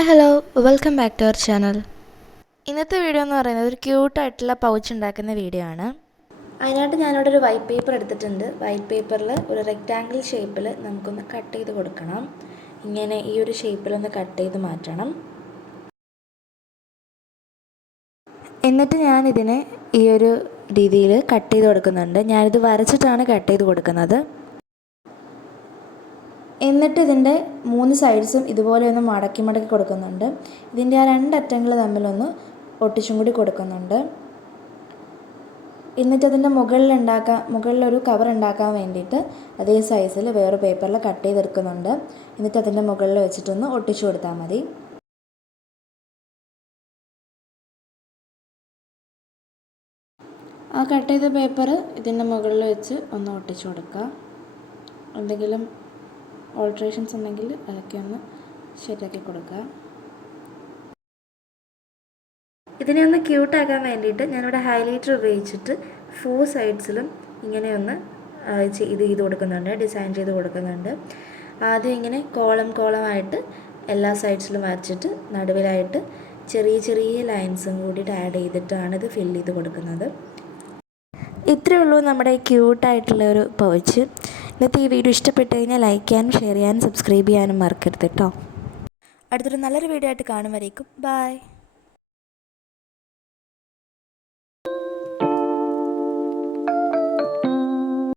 Hi hello welcome back to our channel. ഇന്നത്തെ video എന്ന് പറയുന്നത് ഒരു ക്യൂട്ടായിട്ടുള്ള പൗച്ച് ഉണ്ടാക്കുന്ന വീഡിയോ ആണ്. അതിനായിട്ട് ഞാനിവിടെ ഒരു വൈറ്റ് പേപ്പർ എടുത്തിട്ടുണ്ട്. വൈറ്റ് പേപ്പറിൽ ഒരു റെക്റ്റാങ്കിൾ ഷേപ്പിൽ നമുക്കൊന്ന് കട്ട് ചെയ്ത് കൊടുക്കണം. ഇങ്ങനെ ഈ ഒരു ഷേപ്പിലൊന്ന് കട്ട് ചെയ്ത് മാറ്റണം. എന്നിട്ട് ഞാനിതിനെ ഈ ഒരു രീതിയിൽ കട്ട് ചെയ്ത് കൊടുക്കുന്നുണ്ട്. ഞാനിത് വരച്ചിട്ടാണ് കട്ട് ചെയ്ത് കൊടുക്കുന്നത്. എന്നിട്ട് ഇതിൻ്റെ 3 സൈഡ്സും ഇതുപോലെ ഒന്ന് മടക്കി കൊടുക്കുന്നുണ്ട്. ഇതിൻ്റെ ആ 2 അറ്റങ്ങൾ തമ്മിലൊന്ന് ഒട്ടിച്ചും കൂടി കൊടുക്കുന്നുണ്ട്. എന്നിട്ട് അതിൻ്റെ മുകളിലൊരു കവർ ഉണ്ടാക്കാൻ വേണ്ടിയിട്ട് അതേ സൈസിൽ വേറെ പേപ്പറിൽ കട്ട് ചെയ്തെടുക്കുന്നുണ്ട്. എന്നിട്ട് അതിൻ്റെ മുകളിൽ വെച്ചിട്ടൊന്ന് ഒട്ടിച്ചു കൊടുത്താൽ മതി. ആ കട്ട് ചെയ്ത പേപ്പർ ഇതിൻ്റെ മുകളിൽ വെച്ച് ഒന്ന് ഒട്ടിച്ചു കൊടുക്കുക. എന്തെങ്കിലും ഓൾട്രേഷൻസ് ഉണ്ടെങ്കിൽ അതൊക്കെ ഒന്ന് ശരിയാക്കി കൊടുക്കുക. ഇതിനെ ഒന്ന് ക്യൂട്ടാക്കാൻ വേണ്ടിയിട്ട് ഞാനിവിടെ ഹൈലൈറ്റർ ഉപയോഗിച്ചിട്ട് 4 സൈഡ്സിലും ഇങ്ങനെയൊന്ന് ഇത് ചെയ്ത് കൊടുക്കുന്നുണ്ട്, ഡിസൈൻ ചെയ്ത് കൊടുക്കുന്നുണ്ട്. ആദ്യം ഇങ്ങനെ കോളമായിട്ട് എല്ലാ സൈഡ്സിലും വരച്ചിട്ട് നടുവിലായിട്ട് ചെറിയ ചെറിയ ലൈൻസും കൂടിയിട്ട് ആഡ് ചെയ്തിട്ടാണ് ഇത് ഫില്ല് ചെയ്ത് കൊടുക്കുന്നത്. ഇത്രയേ ഉള്ളൂ നമ്മുടെ ക്യൂട്ടായിട്ടുള്ള ഒരു പൗച്ച്. ഇന്നത്തെ ഈ വീഡിയോ ഇഷ്ടപ്പെട്ട് കഴിഞ്ഞാൽ ലൈക്ക് ചെയ്യാനും ഷെയർ ചെയ്യാനും സബ്സ്ക്രൈബ് ചെയ്യാനും മറക്കരുത് കേട്ടോ. അടുത്തൊരു നല്ലൊരു വീഡിയോ ആയിട്ട് കാണും വരേക്കും ബൈ.